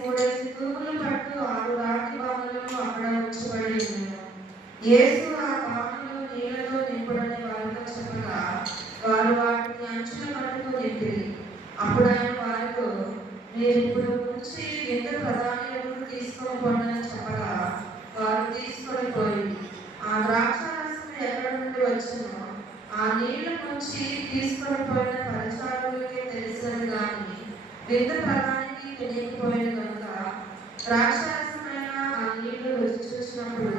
మూడేసి తూములు పట్టు 6 రాతి బాణలను అక్కడ ఉంచబడి ఉండెను. యేసు ఆ బాణలు నీళ్లతో నింపుడని వారితో చెప్పగా వారు వాటిని అంచుల మట్టుకు నింపిరి. అప్పుడు ఆయన వారితో, మీరిప్పుడు నుంచి విందు ప్రధాని ఎదురు తీసుకొని పోండని చెప్పగా వారు తీసుకొని పోయి ఆ ద్రాక్షారసం ఎక్కడి నుండి వచ్చినో ఆ నీళ్ల నుంచి తీసుకొని పోయిన పరిచారులకే తెలిసినది కానీ విందు ప్రధానికి తెలియకపోయిన కనుక ద్రాక్షారసమైన ఆ నీళ్లు రుచి చూసినప్పుడు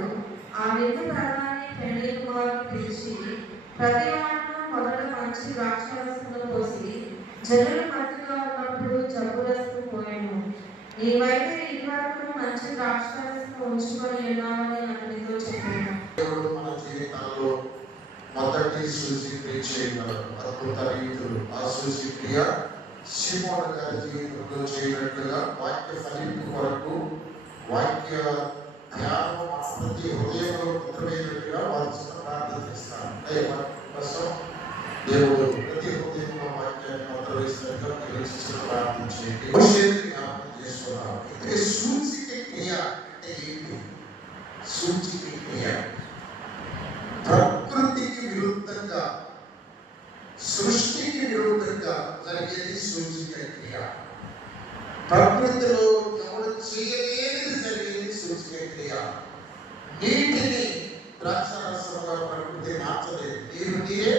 ఆ విందు ప్రధాని పెళ్లి కుమారుని పిలిచి ప్రతి వాటిలో మొదట మంచి ద్రాక్షారసంలో పోసి జనులు మధ్యలో ఉన్నప్పుడు జబ్బురసం పోయాను. నీవైతే ఇదివరకు మంచి ద్రాక్షారసం ఉంచుకొని ఉన్నావని అతనితో చెప్పాను. దేవుడు మన జీవితాల్లో మొదటి సూచిక్రియ చేయగలరు. అద్భుత రీతులు ఆ సూచిక్రియ సీమోను గారి జీవితంలో చేయనట్లుగా వాక్య ఫలింపు కొరకు వాక్య ధ్యానం ప్రతి హృదయంలో మిత్రమైనట్టుగా వారు చిన్న ప్రార్థన చేస్తారు. కోసం దేవుడు ప్రతి హృదయంలో వాక్యాన్ని మొదలువేసినట్టుగా మీరు చిన్న ప్రార్థన చేయండి. జ్ఞాపకం చేస్తున్నారు. అయితే సూచిక క్రియ అంటే ఏంటి? సూచిక క్రియ ప్రకృతికి విరుద్ధంగా, సృష్టికి విరుద్ధంగా జరిగేది సూచిక క్రియ. ప్రకృతిలో ఎవరు చేయలేనిది జరిగేది సూచిక క్రియ. నీటిని ద్రాక్షారసంగా ప్రకృతి మార్చలేదు. నీరే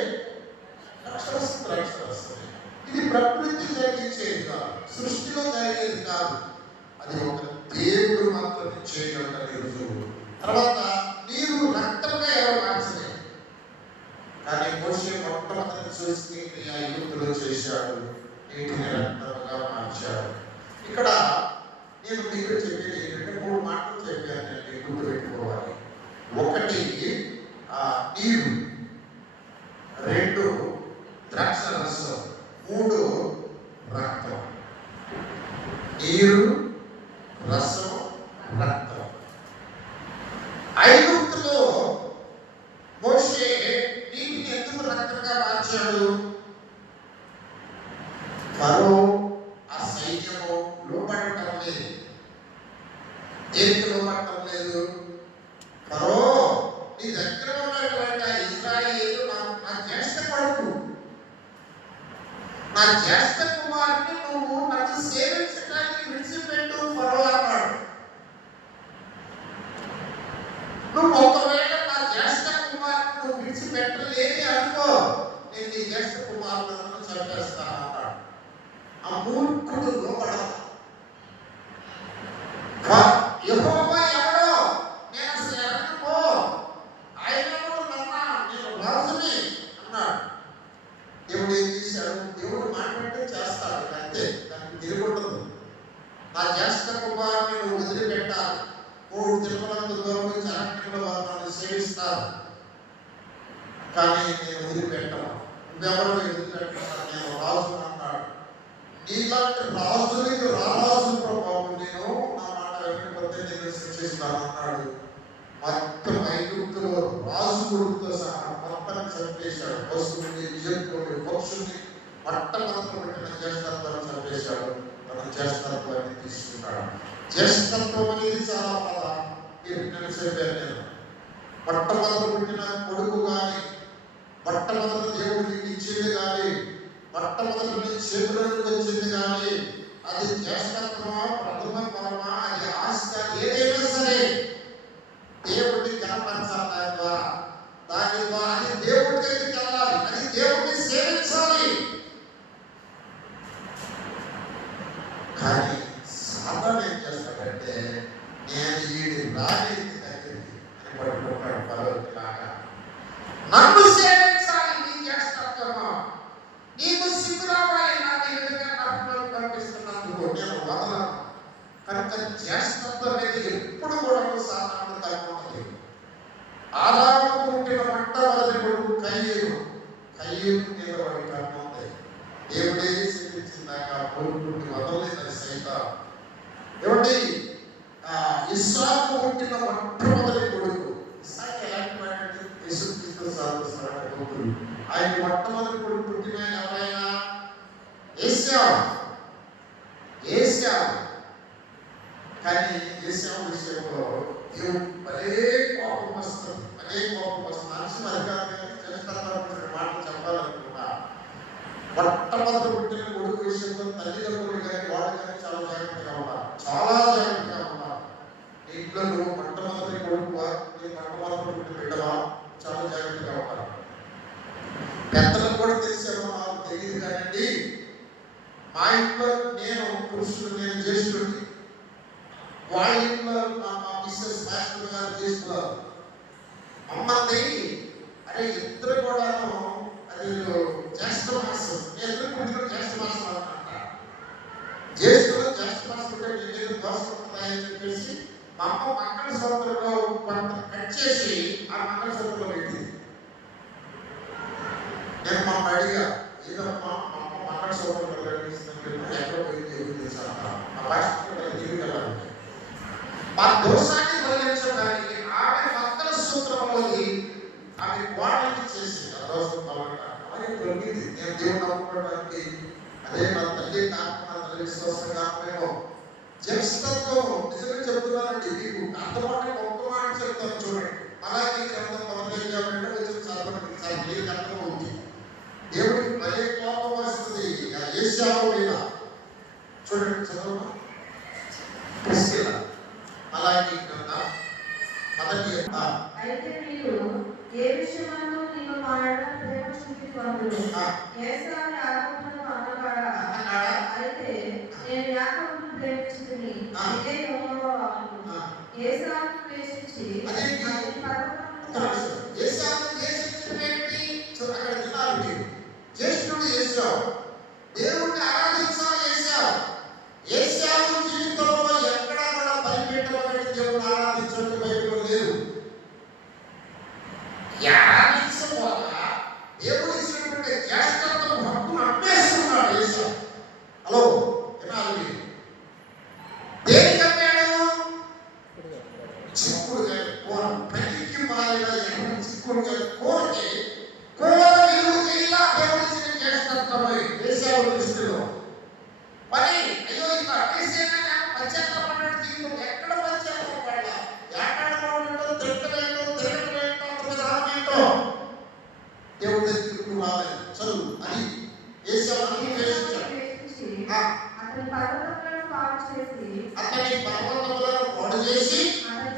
ద్రాక్షారసం. ఇది ప్రకృతి జరిగించేది కాదు, సృష్టిలో జరిగేది కాదు. అది ఒక దేవుడు మాత్రమే చేయగలరు రుజువు. తర్వాత నీరు రక్తంగా ఎవరు మార్చలేదు. కానీ మోషే మొట్టమొదటి సూచిక క్రియ యూదులో చేశాడు, నీటిని రక్తంగా మార్చాడు. ఇక్కడ నేను మీకు చెప్పేది ఏంటంటే 3 మాటలు చెప్పానండి, గుర్తు పెట్టుకోవాలి. 1 నీరు, 2 ద్రాక్షారసం, 3 రక్తం. నీరు, రసం, రక్తం. ఐగుప్తులో మోషే నీటిని ఎందుకు రక్తంగా మార్చాడు? ఫరో ఆ సైన్యము లోపడటం లేదు. దేనికి లోపడటం లేదు? ఫరో, నీ దగ్గర ఉన్నటువంటి ఇశ్రాయేలు నా జ్యేష్ఠ కొడుకు, నా జ్యేష్ఠ కుమారుని నువ్వు నన్ను సేవించడానికి విడిచిపెట్టు ఫరో అన్నాడు. నువ్వు ఒకవేళ నా జ్యేష్ఠ కుమారుని నువ్వు విడిచిపెట్టలేని అనుకో, నేను నీ జ్యేష్ఠ కుమారులను చంపేస్తాను అన్నాడు. ఆ మూర్ఖుడు లోపడదు. యెహోవా ఎవడో నేను అసలు ఎరగనుకో, ఆయనను నేను రాజుని అన్నాడు. దేవుడు ఏం చేశాడు? దేవుడు మాట్లాడితే చేస్తాడు, అంతే, దానికి తిరుగుండదు. నా జ్యేష్ఠ కుమారుని నువ్వు వదిలిపెట్టాలి. 3 తిరుమలకు దూరం చరణ్యంలో వారు నన్ను సేవిస్తారు, కానీ నేను వదిలిపెట్టను. నువ్వెవరు వదిలిపెట్టాను? నేను రాజు అన్నాడు. నీలాంటి రాజునికి రారాజు ప్రభావం, నేను నా మాట వెనకపోతే నేను శిక్షిస్తాను అన్నాడు. మొత్తం ఐగుప్తులో రాజు కొడుకుతో సహా మొత్తం చంపేశాడు. పశువుని, జంతువుని, పక్షుల్ని మొట్టమొదటి పెట్టిన జ్యేష్ఠత్వాన్ని చంపేశాడు. తన జ్యేష్ఠత్వాన్ని తీసుకున్నాడు. జ్యేష్ఠత్వం అనేది చాలా నేను చెప్పాను. నేను మొట్టమొదటి పుట్టిన కొడుకు కానీ, మొట్టమొదటి దేవుడికి ఇచ్చేది కానీ, మొట్టమొదటి నీ చేతుల నుండి వచ్చింది కానీ, అది జ్యేష్ఠత్వమా, ప్రథమ ఫలమా, అది ఆస్తి, ఏదైనా సరే దేవుడిని కనపరచాలి. దాని ద్వారా అది దేవుడి దగ్గరికి వెళ్ళాలి, అది దేవుడిని సేవించాలి. కానీ సాధారణ ఏం చేస్తాడంటే, నేను వీడి రాజు దగ్గరికి పట్టుకుంటాడు ఫరోకి లాగా. నన్ను సేవించాలి, నీ జ్యేష్ఠత్వమా, నీకు సిగ్గు రావాలి, నాకు ఈ విధంగా నన్ను కనిపిస్తున్నందుకు నేను వదలను. కనుక జ్యేష్ఠత్వం అనేది ఎప్పుడు కూడా సాధారణ తగ్గుతుంది. ఆదాము పుట్టిన మొట్టమొదటి కొడుకు కయ్యేను మీద వాడి కర్మ ఉంది. దేవుడే శిక్షించిందాక కోరుకుంటూ వదలలేదు సైతం. ఏమంటే ఇస్సాకు పుట్టిన మొట్టమొదటి కొడుకు, ఇస్సాకు ఎలాంటి వాడంటే యేసుక్రీస్తు సాధిస్తున్నాడు కొడుకులు. ఆయన మొట్టమొదటి కొడుకు పుట్టిన ఎవరైనా ఏశావు. కానీ ఏసావు విషయంలో దేవుడు భలే కోపం వస్తుంది, భలే కోపం వస్తుంది. మనిషి అధికారం కానీ చేస్తున్న మాటలు చెప్పాలనుకున్నా, మొట్టమొదటి పుట్టిన కొడుకు విషయంలో తల్లిదండ్రులు కానీ వాళ్ళు కానీ చాలా జాగ్రత్తగా ఉన్నారు, చాలా జాగ్రత్తగా ఉన్నారు. ఇంట్లో నువ్వు మొట్టమొదటి కొడుకువా, నీ మొట్టమొదటి పుట్టిన బిడ్డవా, చాలా జాగ్రత్తగా ఉన్నారు. పెద్దలకు కూడా తెలిసామో నాకు తెలియదు కానండి, మా ఇంట్లో నేను పురుషుడు, నేను జ్యేష్ఠుడిని, వాళ్ళ ఇంట్లో మా మిస్సెస్ మాస్టర్ గారు చేస్తున్నారు. అమ్మంది అరే ఇద్దరు కూడాను అది జ్యేష్ఠ మాసం, నేను ఇద్దరు పుట్టిన జ్యేష్ఠ మాసం అంట, జ్యేష్ఠులు జ్యేష్ఠ మాసం నేను దోషం ఉంటుందని చెప్పేసి మా అమ్మ మంగళసూత్రంలో కొంత కట్ చేసి ఆ మంగళసూత్రంలో పెట్టింది. నేను మా అడిగా, ఏదమ్మా మా అమ్మ మంగళసూత్రంలో ఎక్కడ పోయింది ఎవరు చేశాను, మా భాషలో తిరిగి మా దోషాన్ని తొలగించడానికి ఆమె మంగళసూత్రంలోకి ఆమె వాటిని చేసి ఆ దోషం తొలగింది. నేను దేవుడు నమ్ముకోవడానికి అదే నా తల్లి నాకు నా తల్లి విశ్వాసంగా మేము జ్యేష్ఠత్వం నిజంగా చెప్తున్నానండి. మీకు అర్థమాట ఒక్క మాట చెప్తాను చూడండి. అలాగే గ్రంథం 15 వచ్చిన చదవండి, అర్థం ఉంది. దేవుడికి భలే కోపం వస్తుంది ఏశావు మీద. చూడండి చదవమా ప్రిస్కిల్లా. అలాగే గ్రంథం మొదటి అయితే మీరు ఏ విషయమందు నీవు మా యెడల ప్రేమ చూపితువందురు, ఏశావు యాకోబును అన్నగాడా, అయితే నేను యాకోబును ప్రేమించితిని, ఇదే యెహోవా వాక్కు. ఏశావును ద్వేషించి అతని పర్వతములను జ్యేష్ఠుడు ఏశావు, దేవుడిని ఆరాధించాలి ఏశావు. ఏశావు జీవితంలో ఎక్కడా కూడా పరిపెట్టబడి దేవుడు ఆరాధించడం బైబిల్లో లేదు. ఆరాధించబోగా దేవుడు ఇచ్చినటువంటి జ్యేష్ఠత్వం హక్కును అమ్మేస్తున్నాడు ఏశావు. హలో వినాలి, దేనికి అమ్మాడు? చిక్కుడుగా కూర, ప్రతికి మారిన చిక్కుడుగా కూరకి కూర విలువ ఇలా దేవుడిచ్చిన జ్యేష్ఠత్వమై ఏశావు దృష్టిలో. మరి అయ్యో ఇంకా అట్టేసేనా పశ్చాత్తాపడ్డాడు జీవితం, ఎక్కడ పశ్చాత్తాపడ్డా, ఎక్కడ తిరగలేంటో తిరగలేంటో దేవుడి దగ్గరికి రాలేదు. చదువు అది ఏశావు ద్వేషించి అతని పర్వతములను పాడు చేసి అతని పర్వతములను పాడు చేసి అతని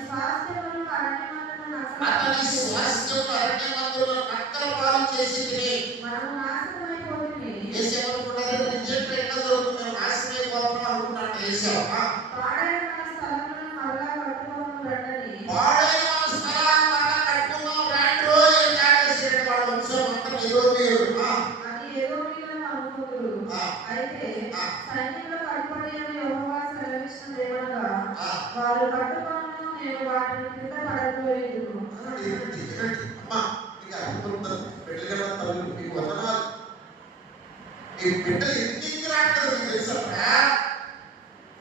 స్వాస్థ్యములను అరణ్యమందులను నక్కల పాలు చేసి తిని మనము నాశనమైపోతుంది. ఏశావు కూడా నిజంగా ఎట్లా జరుగుతుంది, నాశనమైపోతున్నాం అనుకున్నాడు ఏశావు. పాడైన మన స్థలములను మరలా కట్టుకోవడం రండని, పాడైన మన స్థలాన్ని మరలా కట్టుకుందాం రండి అని ఆదేశించిన వాడు వంశం అంతా నిరోధీయులు. అది ఎదోమీయులను అనుకుంటురు. అయితే సైన్యములకు అధిపతియైన యెహోవా సెలవిచ్చినదేమనగా, వారు కట్టుకొనును, నేను వాటిని కింద పడద్రోయుదును. అమ్మా మీకు అర్థమవుతుంది, బిడ్డల తల్లి మీకు వందనాలు. మీ బిడ్డలు ఎందుకు రావట్లేదు మీకు తెలుసా?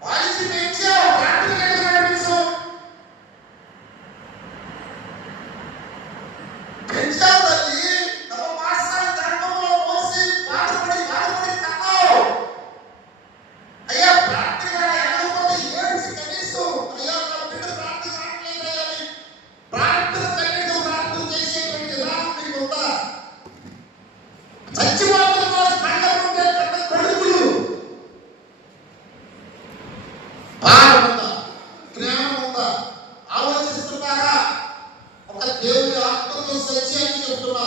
వాయిస్ పెంచావు, రాత్రి ఎందుకు నడిపించావు? పెంచావు తల్లి, తమ మాసాలు గర్భంలో మోసి బాధపడి కన్నావు. అయ్యా ప్రార్థన ఎక్కకపోతే ఏడ్చి కనీసం అయ్యా నా బిడ్డ ప్రార్థన రావట్లేదని ప్రార్థన కనీసం ప్రార్థన చేసేటువంటి విధానం మీకు ఉందా? చచ్చిపోతున్న వారు కళ్ళ ముందే కన్న కొడుకులు బాధ ఉందా, జ్ఞానం ఉందా, ఆలోచిస్తున్నారా? ఒక దేవుడి ఆత్మతో సత్యాన్ని చెప్తున్నా.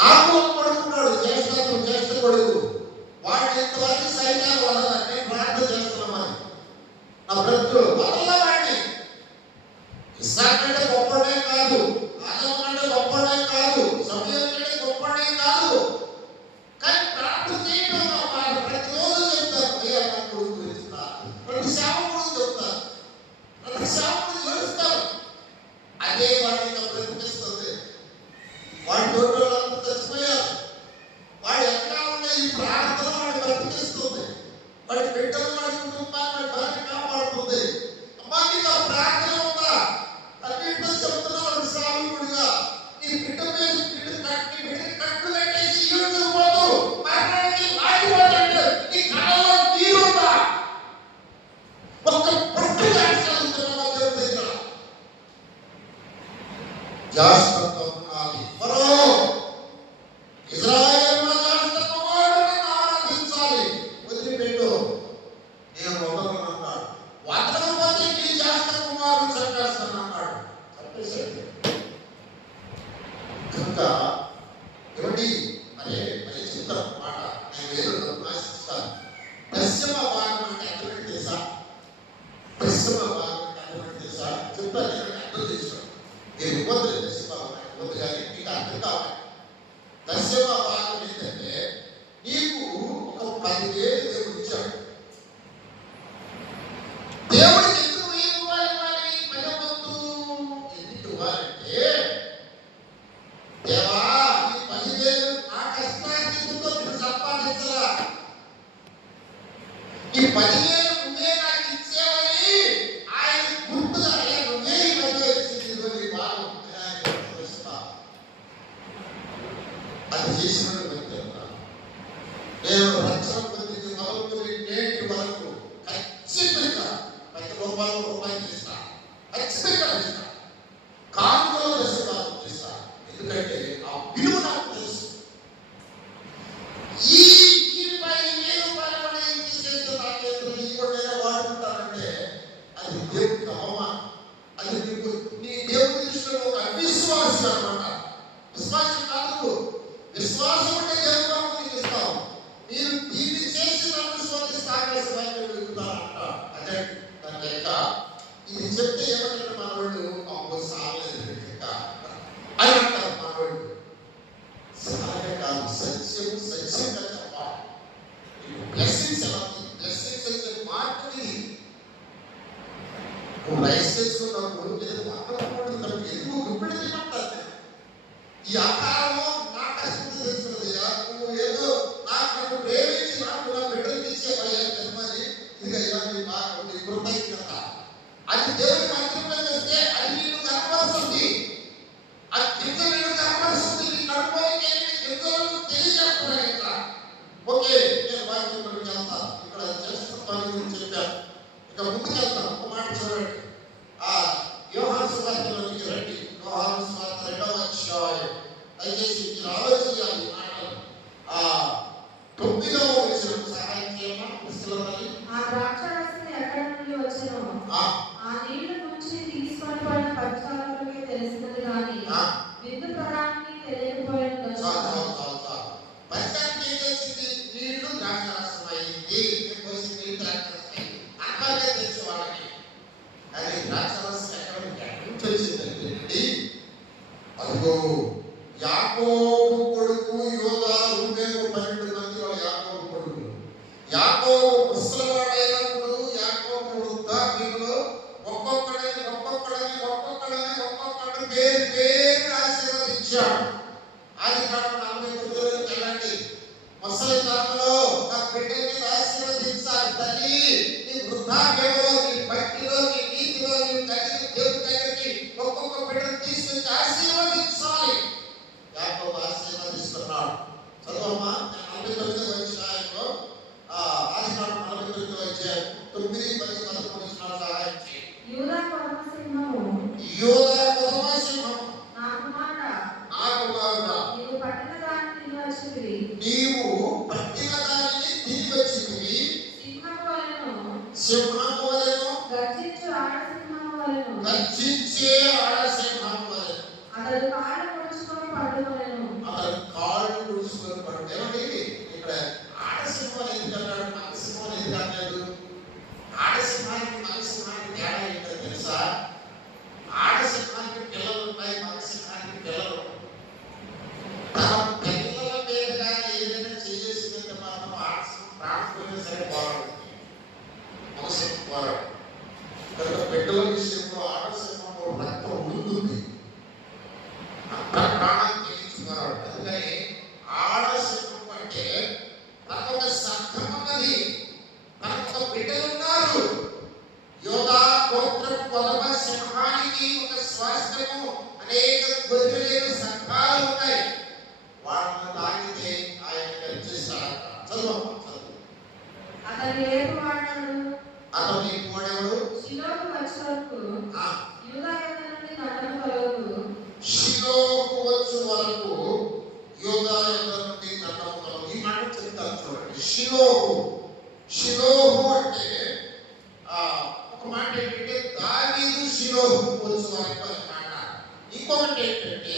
నాకు ఒక కొడుకున్నాడు, జ్యేష్ఠ కొడుకు. వాడిని ఇంతవరకు సైన్యాలు వదల, నేను ప్రార్థన చేస్తున్నామని నా బ్రతుకులు వదల. వాడిని ఇస్సాకు కంటే గొప్పడే కాదు, ఆదాము కంటే గొప్పడే కాదు, సమూయేలు కంటే గొప్పడే కాదు, కానీ ప్రార్థన చేయడం వాళ్ళు ప్రతిరోజు చెప్తారు. అయ్యా నా కొడుకు గురించి ప్రతి సేవకుడు చెప్తారు, ప్రతి సేవకుడు ఏడుస్తారు. అదే వాడిని బ్రతికిస్తుంది. వాడి తోటలంతా చచ్చిపోయారు. వాడు ఎక్కడ ఉన్న ఈ ప్రార్థన వాడు బ్రతికిస్తుంది. వాడి బిడ్డలు, వాడి కుటుంబాన్ని, వాడి భార్య కాపాడుతుంది. అమ్మా నీకు ఆ ప్రార్థన ఉందా? అన్నింటితో చెప్తున్నాడు శ్రావకుడిగా, నీ బిడ్డ మీద బిడ్డకి కట్లు కట్టేసి ఈడ్చుకుపోతూ మరణానికి లాగిపోతుంటే నీ కళ్ళలో నీరుందా? జ్యేష్ఠత్వం ఉండాలి. మరో ఇశ్రాయేలు జ్యేష్ఠ కుమారుడిని ఆరాధించాలి. వదిలిపెట్టు, నేను వదలను అన్నాడు. వదలకపోతే నీ జ్యేష్ఠ కుమారుడు చంపేస్తాను అన్నాడు. చంపేశాడు. కనుక ఏమిటి అరే మరి చెప్తాను మాట, నేను ఏదో ఆశిస్తాను. పశ్చిమ భాగం అంటే అర్థం తెలుసా? పశ్చిమ భాగం అంటే అర్థం తెలుసా? చెప్తాను, నేను అర్థం చేశాను. మీరు ఇవ్వద్దు పశ్చిమ భాగం ఇవ్వద్దు, కానీ మీకు అర్థం కావాలి. పశ్చిమ భాగం ఏంటంటే నీకు ఒక 10,000 దేవుడు ఇచ్చాడు. దేవుడికి ఎందుకు 1000 రూపాయలు ఇవ్వాలి? భయపడద్దు. ఎందుకు ఇవ్వాలంటే దేవా ఈ 10,000 నా కష్టార్జితంతో నేను సంపాదించలా, ఈ 10,000 నువ్వే నాకు ఇచ్చేవని ఆయన గుర్తుగా నువ్వే ఈ 10,000 ఇచ్చింది భాగం అది చేసిన నేను రక్షణ పొందిన మొదలుకొని నేటి వరకు ఖచ్చితంగా 10 రూపాయలు చేస్తా, ఖచ్చితంగా చేస్తా, కానుకలో దశభాగం చేస్తా. ఎందుకంటే ఆ విలువ నాకు తెలుసు. ఈ 10,000 రూపాయలు ఏం చేసేది నాకేంద్ర ఈ కూడా వాడుకుంటానంటే అది దేవుడికి అవమానం. అది నీ దేవుడి దృష్టిలో ఒక అవిశ్వాసం అన్నమాట. విశ్వాసం కాదు, విశ్వాసం అంటే దేవుడు నీకు ఇస్తాం. మీరు దీన్ని చేసి నన్ను స్వాదిస్తానంట. అదే దాని యొక్క ఇది చెప్తే ఏమంటారు మనవాళ్ళు, అమ్మో సాగలేదు అని అంటారు మనవాళ్ళు. సాగ కాదు, సత్యం సత్యంగా చెప్పాలి. బ్లెస్సింగ్స్ ఎలా, బ్లెస్సింగ్స్ వచ్చే మార్పు ఇది. నువ్వు రైస్ తెచ్చుకున్నప్పుడు ఏదో అక్కడప్పుడు తనకు ఎందుకు గుప్పిడి తినమంటారు. ఈ ఆకారము నా కష్టం తెచ్చుకున్నది. నువ్వు ఏదో నన్ను ప్రేమించి నాకు నా బిడ్డలు ఇచ్చేవయ్యా జన్మని ఇది ఇలాంటి బాగా కృతజ్ఞత. అది దేవుడి మంత్రంలో చేస్తే అది నీకు కనపరుస్తుంది. ఆ గింజ నీకు కనపరుస్తుంది. నీ నడుపుకి గింజలను తెలియజేస్తున్నాయి. ఇక్కడ ఓకే, నేను వాక్యంలోకి వెళ్తాను. ఇక్కడ చేస్తున్న గురించి చెప్పాను. ఇక ముందుకు వెళ్తాను. ఒక మాట చూడండి, ఆ యోహాను సువార్తలోనికి రండి. యోహాను సువార్త 2వ అధ్యాయం. దయచేసి మీరు ఆలోచించాలి ఈ మాటలు. 9వ వచనం సహాయం చేయమని పుస్తకాలు. ఆ ద్రాక్షరసం ఎక్కడ నుండి వచ్చెనో ఆ నీళ్ల నుంచి తీసుకొని పోయిన పక్షాలకే తెలిసినది కానీ విందు ప్రాణానికి తెలియకపోయిన పక్షానికి ఏం తెలిసింది? నీళ్లు ద్రాక్షరసం అయింది. పోసి నీళ్ళు ద్రాక్షరసం అయింది అట్లాగే తెలిసి వాళ్ళకి. అది ద్రాక్షరసం ఎక్కడ నుంచి వచ్చిందండి? అదిగో యాకోబు కొడుకు యోదా, రూబేను 12 మంది వాళ్ళు యాకోబు కొడుకులు. యాకోబు ముసలివాడైనప్పుడు యాకోబు వృద్ధాప్యంలో ఒక్కొక్కడిని పేరు పేరు ఆశీర్వదించాడు. అది కాదు 49 వెళ్ళండి. ముసలితనంలో నా బిడ్డని ఆశీర్వదించాలి తల్లి. నీ వృద్ధాప్యంలో, నీ భక్తిలో, నీ నీతిలో, నీ కలిగి దేవుడి దగ్గరికి ఒక్కొక్క బిడ్డను తీసుకొచ్చి ఆశీర్వదించాలి. యాకోబు ఆశీర్వదిస్తున్నాడు. చదవమ్మా 49వ అధ్యాయంలో ఆదికాండం 49వ అధ్యాయం 9, 10, 11 సహాయం చేయి. యూదా కొదమ సింహము నా కుమారుడా, నీవు పట్టిన దానిని తిని వచ్చితివి. సింహము వలెను, గర్జించే ఆడ సింహము వలెను. అతడు కాళ్ళు పొడుచుకొని పడుకొనెను. ఇక్కడ ఆడసింహం ఎందుకన్నాడు, మగసింహం ఎందుకన్నాడు? ఆడసింహానికి మగసింహానికి తేడా ఏంటో తెలుసా? ఆడసింహానికి పిల్లలు ఉంటాయి, మగసింహానికి పిల్లలు. తన పిల్లల మీద ఏదైనా చేసేసిందంటే మాత్రం ఆడసింహం ప్రాణపోయినా సరే పోరాడుతుంది, మగసింహం పోరాడు. కనుక బిడ్డల విషయంలో ఆడసింహం రక్తం ఉంటుంది, అక్కడ ప్రాణం తెగించుకున్నాడు. అందుకని ఆడసింహం అంటే తనకు ఒక సంఘం ఉన్నది, తనకు ఒక బిడ్డలు ఉన్నారు. యోధా గోత్రం కొదమ సింహానికి ఒక స్వాస్థ్యము, అనేక గొర్రెల సంఘాలు ఉన్నాయి. వాళ్ళను తాగితే ఆయన గర్జిస్తాడు. చదువు. అతని రేపు వాడడు. అతని కోడెవడు? షిలోకు వచ్చే వరకు యూదా యొద్ద నుండి నన్నను కలుగు. వచ్చు వరకు యోధా యుద్ధ నుండి దండము కలుగు. ఈ మాట చెప్తాను చూడండి. షిలోహు అంటే ఒక మాట ఏంటంటే దావీదు షిలోహు వచ్చు వరకు అన్నమాట. ఇంకొకటి ఏంటంటే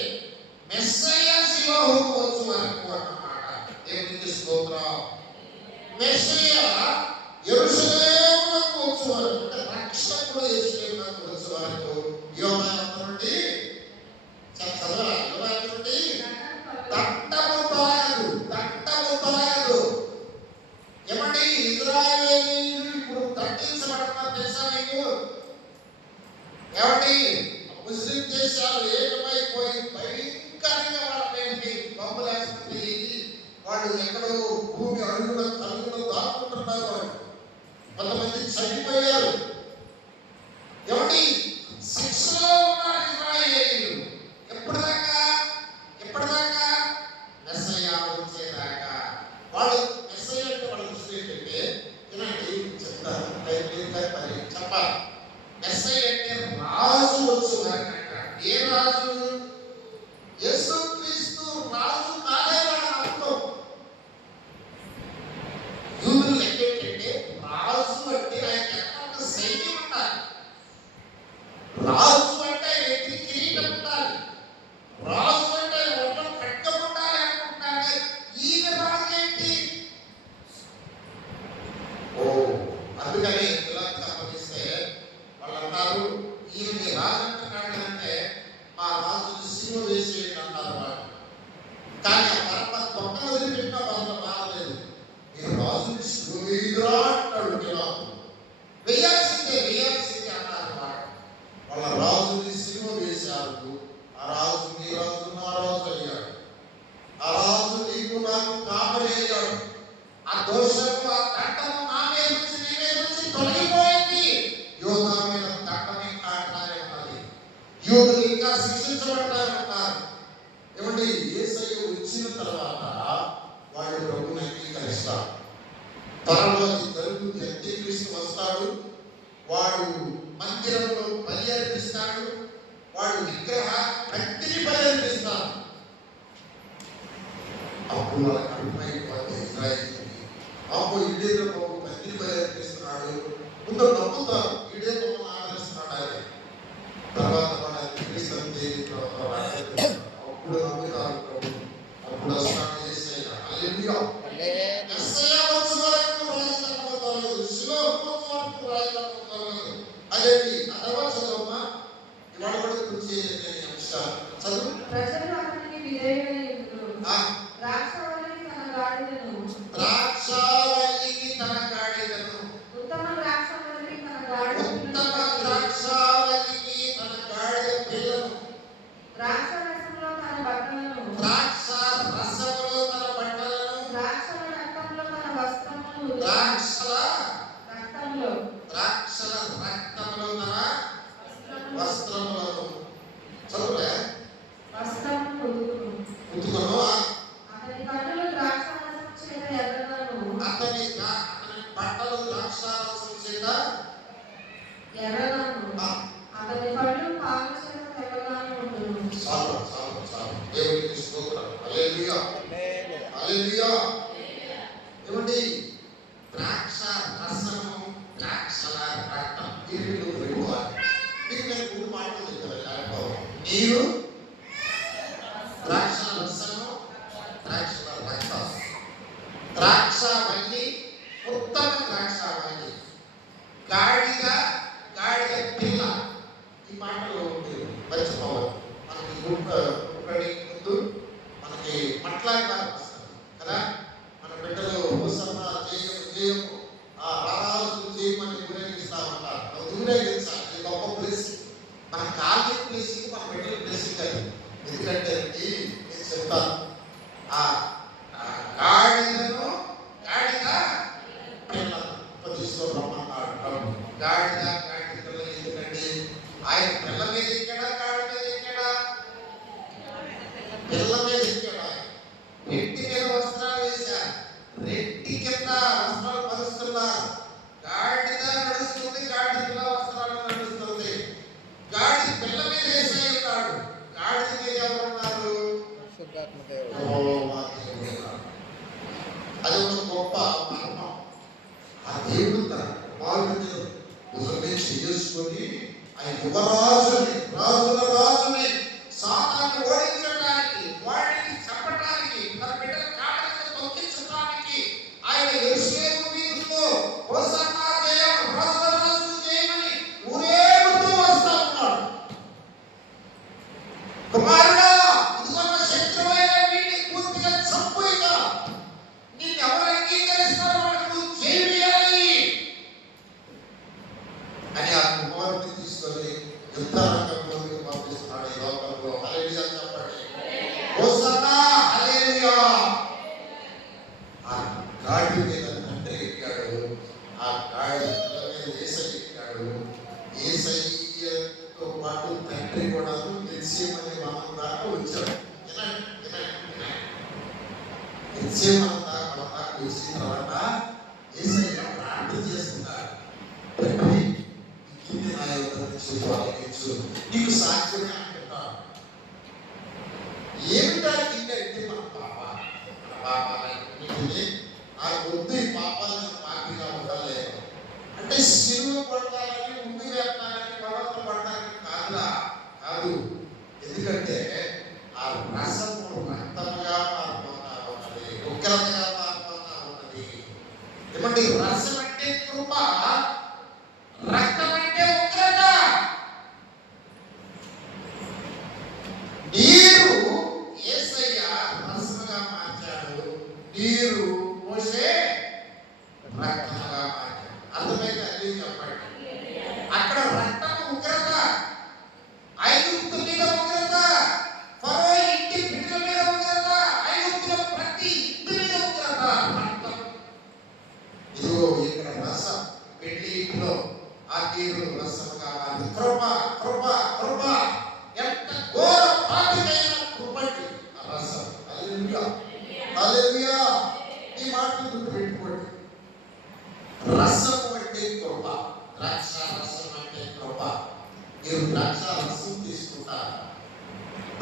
మెస్సయ్య షిలోహు వచ్చు వరకు అన్నమాట. దేవునికి స్తోత్రం. మెస్సయ్య యెరూషలేమునకు వచ్చు వరకు, అంటే రక్షకుడు యెరూషలేమునకు వచ్చు వరకు యోధా యుద్ధ నుండి చదవరా, యోధా యుద్ధ నుండి దండము తొలగదు. ఏమండి, ఇశ్రాయేలీయులు ఇప్పుడు దండించబడుతున్నారు తెలుసా మీకు? ఏమండి, ముస్లిం దేశాలు ఏకమైపోయి భయంకరంగా వాళ్ళని పంపలేస్తుంది. వాళ్ళు ఎక్కడో భూమి అడుగులో దాక్కుంటున్నారు. వాళ్ళు కొంతమంది చనిపోయారు. ఏమండి, శిక్షలో ఉన్నారు ఇశ్రాయేలీయులు. ఎప్పటిదాకా మెస్సయ్య వచ్చేదాకా. వాళ్ళు మెస్సయ్య అంటే వాళ్ళ దృష్టి ఏంటంటే, వినండి చెప్తాను, చెప్పాలి. మెస్సయ్య అంటే రాజు వచ్చు వరకు అంటారు. ఏ రాజు? యేసుక్రీస్తు రాజు కాదేమని అర్థం. యూదులు ఏంటంటే రాజు అంటే ఆయన ఒక సైన్యం ఉండాలి. రాజు అంటే వ్యక్తి కిరీటం ఉండాలి. రాజు అంటే ఒంట్లో ఖడ్గం ఉండాలి అనుకుంటారు. ఈయన రాజు ఏంటి? అందుకని ఇలా గమనిస్తే వాళ్ళు అన్నారు, ఈయన రాజు అంటున్నాడు అంటే మా రాజుని సిలువ వేసేయండి అన్నారు వాళ్ళు. కానీ ఆ పరమ దొంగ వదిలిపెట్టిన వాళ్ళ బాధలేదు. ఈ రాజుని సిలువ వేయరా అంటాడు. వేయాల్సిందే అన్నారు వాళ్ళు. వాళ్ళ రాజుని సిలువ వేశారు. ఆ రాజు నీ రాజు నా రాజు అయ్యాడు. ఆ రాజు నీకు నాకు కాపరి అయ్యాడు. ఆ దోషము, ఆ దండము నా మీద నుంచి నీ మీద నుంచి తొలగిపోయింది. యోధా మీద దండం ఇంకా అంటానే ఉన్నది. యూదులు ఇంకా శిక్షించబడతానే ఉన్నారు. ఏమండి, యేసయ్య వచ్చిన తర్వాత వాళ్ళు ప్రభువుని అంగీకరిస్తారు. త్వరలో అది జరుగుతుంది. అంత్యక్రీస్తు వస్తాడు. వాడు మందిరంలో బలి అర్పిస్తాడు. వాడు విగ్రహ భక్తిని బలి అర్పిస్తాడు. అప్పుడు వాళ్ళకి అర్థమైపోతే ఇజ్రాయేలీయులకి, అప్పుడు ఇదేదో బాబు భక్తిని బలి అర్పిస్తున్నాడు. ముందు నమ్ముతారు, ఇదే మమ్మల్ని ఆదరిస్తున్నాడు అని. తర్వాత వాళ్ళ అంత్యక్రీస్తు అప్పుడు నమ్ముతారు ప్రభు. అప్పుడు స్నానం చేసే హల్లెలూయా. మెస్సయ్య వచ్చు వరకు రాజు తొలగదు. షిలోహు వచ్చు వరకు రాజు తొలగదు. అదేంటి? ఆ తర్వాత చదవమ్మా. ఇవాళ కూడా గురించి అంశాలు చదువు. ప్రజలు అతనికి విధేయులై ఉండురు. ద్రాక్షావల్లికి తన గాడిదను, ఉత్తమ ద్రాక్షావల్లికి తన గాడిద పిల్లను, ద్రాక్ష రసములో తన బట్టలను, ద్రాక్ష రక్తంలో తన వస్త్రములు, ద్రాక్షల రక్తంలో తన వస్త్రములను. చదువులే. వస్త్రములు ఉతుకును. అతని కన్నులు ద్రాక్షారసం చేత ఎర్రగాను, అతని బట్టలు ద్రాక్షారసం చేత ఎర్రగాను, అతని కళ్ళు పాల చేత తెల్లగాను ఉండును. చాలు. దేవునికి స్తోత్రం. హల్లెలూయా. ఏమండి, ద్రాక్ష రసము, ద్రాక్షల రక్తం, ఈ రెండు విడిపోవాలి. మీకు నేను మూడు మాటలు చెప్పాను. నీరు, ద్రాక్షల రసము, ద్రాక్షల రక్తం. ద్రాక్షవల్లి, ఉత్తమ ద్రాక్షవల్లి, గాడిద పిల్ల. ఈ మాటలు మీరు మర్చిపోవాలి. మనకి ఒకటి ముందు మనకి మట్లాడడానికి వస్తుంది కదా. మన బిడ్డలు జయము రారాజు చేయమని ఊరేగిస్తా ఉంటారు. ఊరేగించాలి. ఇది గొప్ప బ్లెస్సింగ్. మన కాళ్ళకి బ్లెస్సింగ్, మన బిడ్డల బ్లెస్సింగ్ అది. ఎందుకంటే నేను చెప్తాను, ఆ గాడిద పిల్లలు తీసుకోమన్నాడు. గాడిద పిల్లలు ఎందుకండి? ఆయన పిల్ల మీద ఎక్కాడా, గాడి మీద ఎక్కాడా? పిల్ల మీద ఎక్కాడు. రెట్టి మీద వస్త్రాలు వేశారు. రెట్టి కింద వస్త్రాలు పరుస్తున్నారు. గాడిద నడుస్తుంది, గాడి పిల్ల వస్త్రాలు నడుస్తుంది. గాడి పిల్ల మీద వేసే ఉన్నాడు. గాడి మీద ఎవరున్నారు? చేసుకొని ఆ యువరాజుని రాజుల రాజుని సాతాన్ని ఓడించడానికి వాడిని చంపడానికి తన బిడ్డల కాళ్ళను తొక్కించడానికి ఆయన యెరూషలేము వీధుల్లో హోసన్నా జయం రాజుల రాజుని జయమని ఊరేగుతూ వస్తా ఉన్నాడు. కుమారుడా, ఇదిగో నా శత్రువైన వీడిని పూర్తిగా చంపు, ఇక నిన్ను ఎవరు అంగీకరిస్తారో వాళ్ళకి నువ్వు జయమియాలి అని ఆ కుమారుడిని తీసుకొని యుద్ధరంగంలోకి పంపిస్తున్నాడు ఈ లోకంలో. హల్లెలూయా చెప్పండి. హోసన్నా, హల్లెలూయా. ఆ గాడి మీద తండ్రి ఎక్కాడు, ఆ గాడి మీద యేసయ్య ఎక్కాడు. యేసయ్యతో పాటు తండ్రి కూడా గెత్సేమనే వనం దాకా వచ్చాడు. గెత్సేమనే దాకా వచ్చిన తర్వాత యేసయ్య ప్రార్థన చేస్తున్నాడు. తండ్రి, గిన్నె నా యొద్ద నుంచి తొలగించు, నీకు సాక్ష్యమే అంటున్నాడు. ఏమిటా గిన్నె అంటే మన పాపాలన్నిటినీ నాకు వద్దు, ఈ పాపాలను పాపిగా ఉండలేదు అంటే సిలువ పడతారని ముందు వేస్తారని తర్వాత పడతారని కాదు. ఎందుకంటే ఆ రసము రక్తముగా మారిపోతా ఉన్నది, ఉగ్రతగా మారిపోతా ఉన్నది. ఏమంటే రసం అంటే కృప, రక్తం అంటే ఉగ్రత. నీరు యేసయ్య రసముగా మార్చాడు, నీరు మోషే రక్తముగా మార్చాడు. అర్థమైంది? అది చెప్పండి. అక్కడ రక్తం ఉగ్రత, ఐగుప్తు మీద ఉగ్రత, ఫరో ఇంటి బిడ్డల మీద ఉగ్రత, ఐగుప్తుల ప్రతి ఇంటి మీద ఉగ్రత, రక్తం. ఇదిగో ఇక్కడ రసం, పెళ్లి ఇంట్లో ఆ నీరు రసముగా మారింది. కృప కృప కృప, ఎంత ఘోర పాపికైన కృపటి ఆ రసం. హల్లెలూయా, హల్లెలూయా. ఈ మాటలు గుర్తుపెట్టుకోండి. రసము అంటే కృప, ద్రాక్ష రసం అంటే కృప. మీరు ద్రాక్ష రసం తీసుకుంటారు,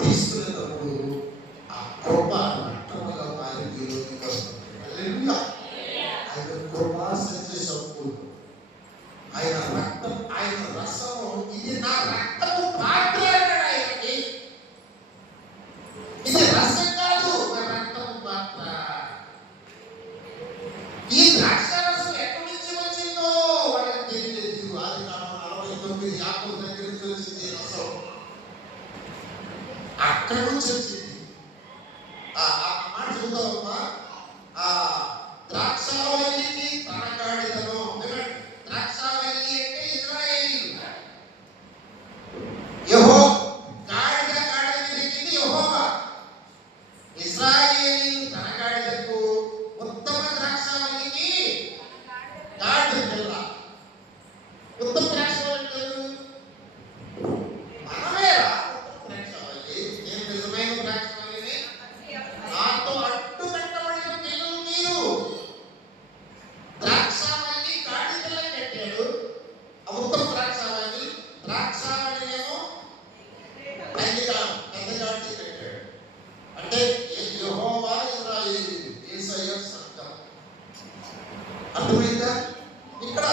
తీసుకునేటప్పుడు ఆ కృప రక్తముగా మారి మీలోకి వస్తుంది. హల్లెలూయా. ఆయన కృపా సత్య సంపూర్ణుడు. ఆయన రక్తం, ఆయన రసము, ఇది నా రక్తము పాత్ర అన్నాడు ఆయనకి. ఇది రసం కాదు, నా రక్తము పాత్ర. ఈ ద్రాక్ష రసం ఎక్కడి నుంచి వచ్చిందో వాళ్ళకి తెలియలేదు. ఆదికాండం 49 యాకోబు దగ్గర నుంచి వచ్చింది రసం, అక్కడి నుంచి వచ్చింది. ఆ మాట చూద్దామమ్మా. ఆ ద్రాక్షావల్లికి తన గాడిదను, ద్రాక్షావల్లి అంటే ఇశ్రాయేలీయులు. గాడిద మీదకి యెహోవా, ఇశ్రాయేలీయులు తన గాడిదకు, ఉత్తమ ద్రాక్షావల్లికి గాడిద పిల్ల. ఉత్తమ ద్రాక్షావల్లి మనమేరా ఉత్తమ ద్రాక్షావల్లి. నేను నిజమైన ద్రాక్షావల్లిని, నాతో అడ్డు కట్టబడిన పిల్లలు మీరు. ద్రాక్షావల్లి గాడి పిల్ల కట్టాడు, ఉత్తమ ద్రాక్షావల్లి. ద్రాక్షావల్లి ఏమో పెద్ద గాడి కట్టాడు. అంటే యెహోవా ఇశ్రాయేలీయులు, యేసయ్య సంఘం. అర్థమైందా? ఇక్కడ